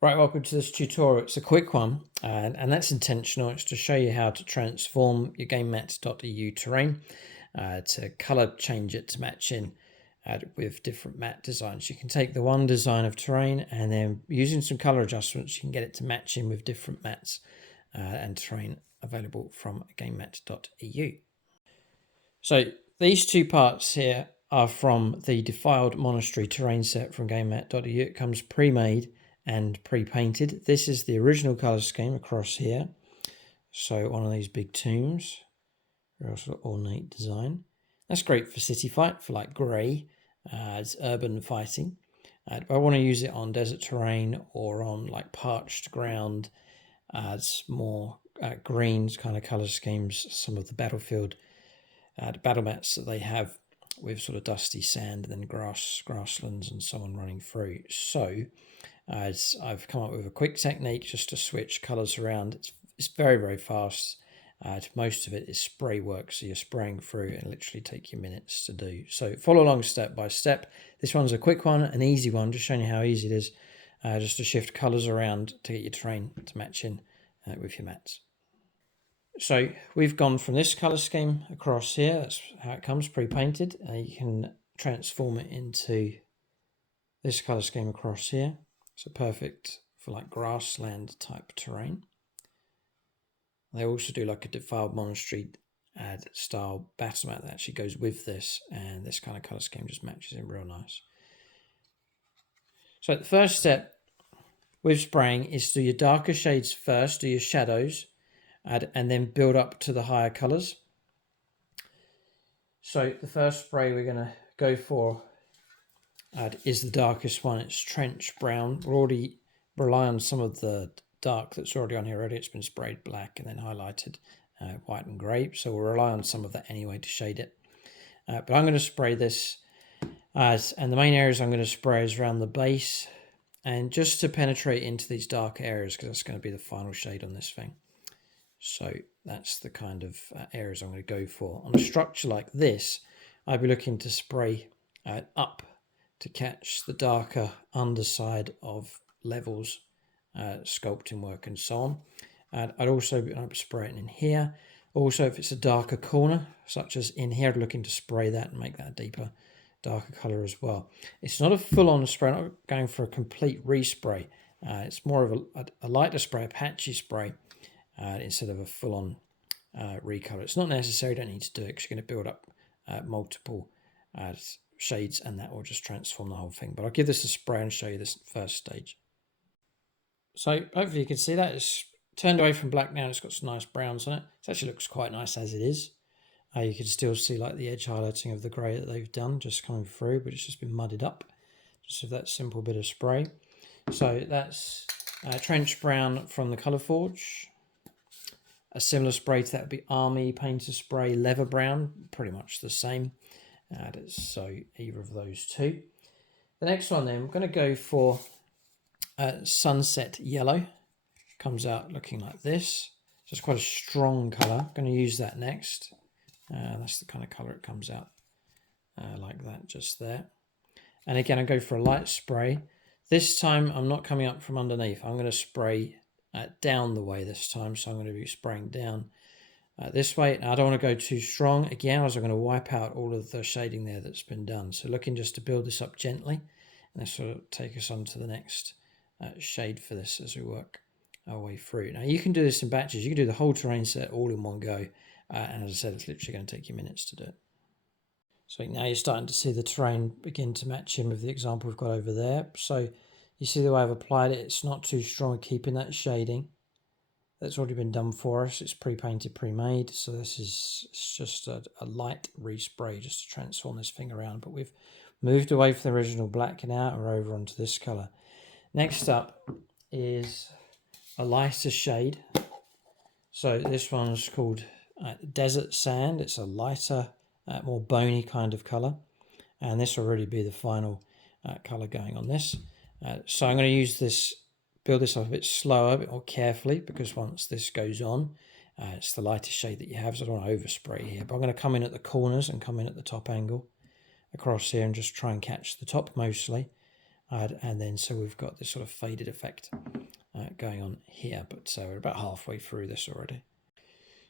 Right, welcome to this tutorial. It's a quick one, and that's intentional. It's to show you how to transform your gamemat.eu terrain, to color change it to match in with different mat designs. You can take the one design of terrain and then using some color adjustments, you can get it to match in with different mats and terrain available from gamemat.eu. So these two parts here are from the Defiled Monastery terrain set from gamemat.eu. It comes pre-made and pre-painted. This is the original colour scheme across here. So one of these big tombs, real sort of ornate design. That's great for city fight, for like grey, it's urban fighting. But I want to use it on desert terrain or on like parched ground as more greens kind of colour schemes, some of the battlefield battle mats that they have with sort of dusty sand and then grasslands and so on running through. So I've come up with a quick technique just to switch colours around. It's very, very fast. Most of it is spray work, so you're spraying through and literally take you minutes to do. So follow along step by step. This one's a quick one, an easy one, just showing you how easy it is just to shift colours around to get your terrain to match in with your mats. So we've gone from this colour scheme across here. That's how it comes pre-painted. You can transform it into this colour scheme across here. So perfect for like grassland type terrain. They also do like a Defiled Monastery style battle mat that actually goes with this, and this kind of colour scheme just matches in real nice. So the first step with spraying is to do your darker shades first, do your shadows, and then build up to the higher colours. So the first spray we're going to go for is the darkest one. It's trench brown. We're already rely on some of the dark that's already on here already. It's been sprayed black and then highlighted white and grey. So we'll rely on some of that anyway to shade it. But I'm going to spray this and the main areas I'm going to spray is around the base and just to penetrate into these dark areas because that's going to be the final shade on this thing. So that's the kind of areas I'm going to go for. On a structure like this, I'd be looking to spray up to catch the darker underside of levels, sculpting work and so on. And I'd also be spraying in here. Also, if it's a darker corner, such as in here, I'd looking to spray that and make that a deeper, darker colour as well. It's not a full-on spray, I'm not going for a complete respray. It's more of a lighter spray, a patchy spray, instead of a full-on recolor. It's not necessary, don't need to do it because you're going to build up multiple shades and that will just transform the whole thing. But I'll give this a spray and show you this first stage. So hopefully you can see that it's turned away from black now. It's got some nice browns on it. It actually looks quite nice as it is. You can still see like the edge highlighting of the grey that they've done just coming through, but it's just been mudded up just with that simple bit of spray. So that's trench brown from the Colour Forge. A similar spray to that would be Army Painter Spray Leather Brown, pretty much the same. So either of those two. The next one then, we're going to go for Sunset Yellow. Comes out looking like this. So it's quite a strong colour. I'm going to use that next. That's the kind of colour it comes out like that, just there. And again, I go for a light spray. This time I'm not coming up from underneath. I'm going to spray down the way this time, so I'm going to be spraying down this way. Now I don't want to go too strong again, as I'm going to wipe out all of the shading there that's been done. So looking just to build this up gently, and this will take us on to the next shade for this as we work our way through. Now you can do this in batches. You can do the whole terrain set all in one go, and as I said, it's literally going to take you minutes to do it. So now you're starting to see the terrain begin to match in with the example we've got over there. So you see the way I've applied it, it's not too strong at keeping that shading. That's already been done for us. It's pre-painted, pre-made. So this is just a light respray just to transform this thing around. But we've moved away from the original black now and we're over onto this colour. Next up is a lighter shade. So this one's called Desert Sand. It's a lighter, more bony kind of colour. And this will really be the final colour going on this. So I'm going to use this, build this up a bit slower, a bit more carefully, because once this goes on, it's the lightest shade that you have, so I don't want to overspray here. But I'm going to come in at the corners and come in at the top angle across here and just try and catch the top mostly. And then so we've got this sort of faded effect going on here, but so we're about halfway through this already.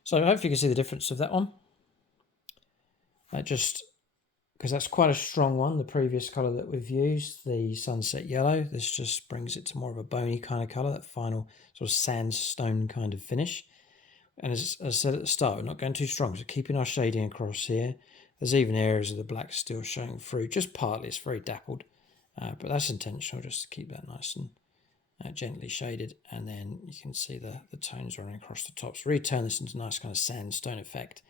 So hopefully you can see the difference of that one. Just because that's quite a strong one, the previous colour that we've used, the sunset yellow, this just brings it to more of a bony kind of colour, that final sort of sandstone kind of finish. And as I said at the start, we're not going too strong, so keeping our shading across here. There's even areas of the black still showing through, just partly, it's very dappled, but that's intentional, just to keep that nice and gently shaded. And then you can see the tones running across the top. So really turn this into a nice kind of sandstone effect.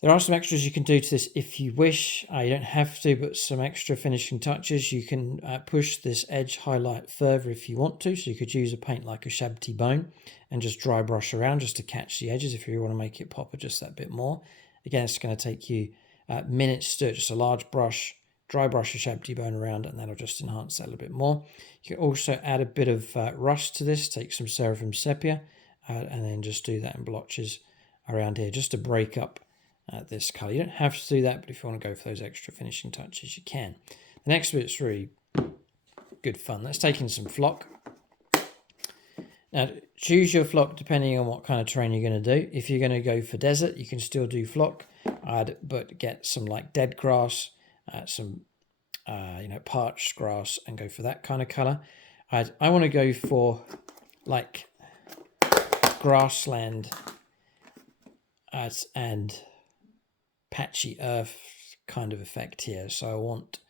There are some extras you can do to this if you wish. You don't have to, but some extra finishing touches. You can push this edge highlight further if you want to. So you could use a paint like a shabty bone and just dry brush around just to catch the edges if you want to make it pop just that bit more. Again, it's going to take you minutes to do it. Just a large brush, dry brush a shabty bone around, and that'll just enhance that a little bit more. You can also add a bit of rust to this. Take some Seraphim Sepia and then just do that in blotches around here just to break up this colour. You don't have to do that, but if you want to go for those extra finishing touches, you can. The next bit's really good fun. That's taking some flock. Now, choose your flock depending on what kind of terrain you're going to do. If you're going to go for desert, you can still do flock, but get some like dead grass, some parched grass, and go for that kind of colour. I want to go for like grassland and patchy earth kind of effect here. So I want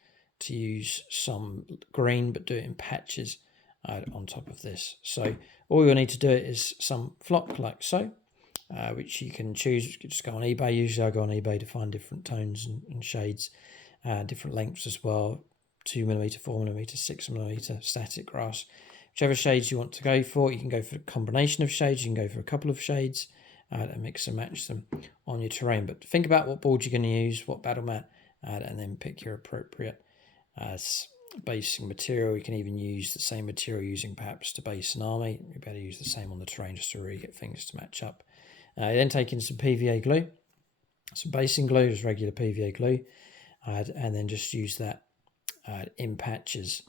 to use some green, but do it in patches on top of this. So all you'll need to do is some flock like so, which you can choose. You can just go on eBay. Usually I go on eBay to find different tones and shades, different lengths as well. 2mm, 4mm, 6mm static grass. Whichever shades you want to go for, you can go for a combination of shades. You can go for a couple of shades. And mix and match them on your terrain. But think about what board you're going to use, what battle mat, and then pick your appropriate basing material. You can even use the same material using perhaps to base an army. You better use the same on the terrain just to really get things to match up. Then take in some PVA glue, some basing glue, just regular PVA glue, and then just use that in patches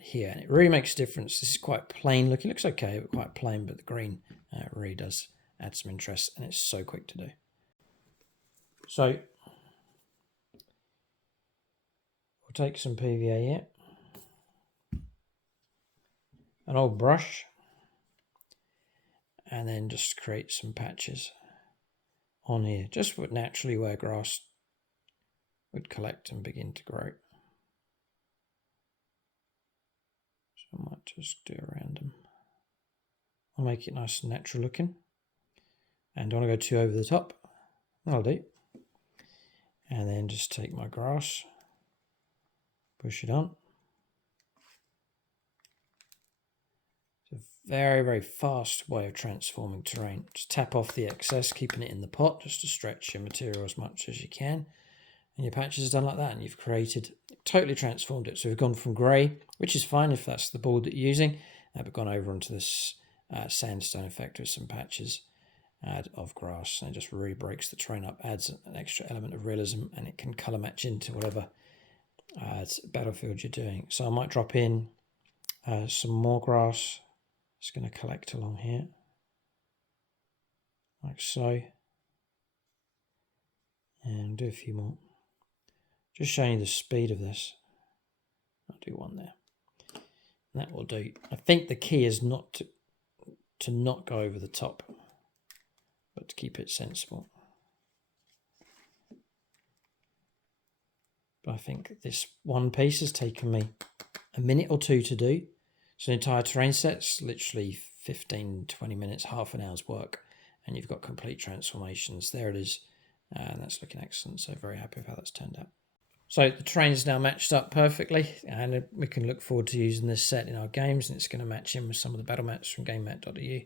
here. And it really makes a difference. This is quite plain looking. Looks okay, but quite plain, but the green really does add some interest, and it's so quick to do. So we'll take some PVA here, an old brush, and then just create some patches on here, just naturally where grass would collect and begin to grow. So I might just do around them. I'll make it nice and natural looking. And don't want to go too over the top. That'll do. And then just take my grass, push it on. It's a very, very fast way of transforming terrain. Just tap off the excess, keeping it in the pot, just to stretch your material as much as you can. And your patches are done like that, and you've totally transformed it. So we've gone from grey, which is fine if that's the board that you're using, but gone over onto this sandstone effect with some patches of grass, and it just really breaks the terrain up, adds an extra element of realism, and it can colour match into whatever battlefield you're doing. So I might drop in some more grass. It's going to collect along here, like so, and do a few more. Just showing you the speed of this. I'll do one there. And that will do. I think the key is not to not go over the top, but to keep it sensible. But I think this one piece has taken me a minute or two to do. So the entire terrain set's literally 15, 20 minutes, half an hour's work, and you've got complete transformations. There it is, and that's looking excellent. So very happy with how that's turned out. So the terrain's now matched up perfectly, and we can look forward to using this set in our games, and it's going to match in with some of the battle mats from gamemat.eu.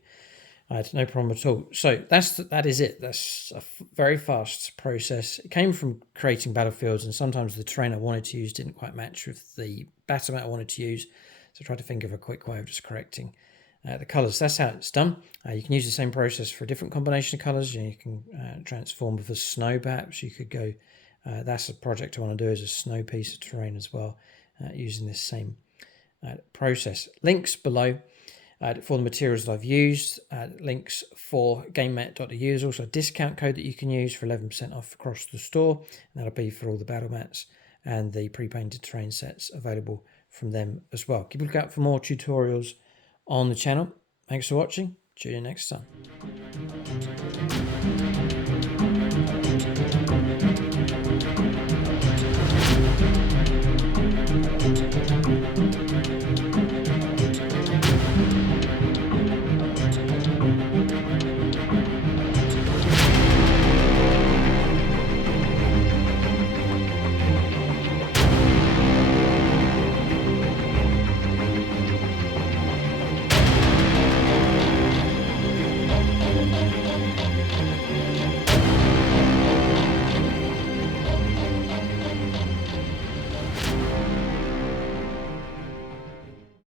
No problem at all. So that is it. That's a very fast process. It came from creating battlefields, and sometimes the terrain I wanted to use didn't quite match with the battle mat I wanted to use. So I tried to think of a quick way of just correcting the colours. That's how it's done. You can use the same process for a different combination of colours. You can transform with a snow, perhaps. You could go, that's a project I want to do, is a snow piece of terrain as well, using this same process. Links below for the materials that I've used. Links for gamemat.eu. There's also a discount code that you can use for 11% off across the store. And that'll be for all the battle mats and the pre-painted terrain sets available from them as well. Keep a lookout for more tutorials on the channel. Thanks for watching. See you next time.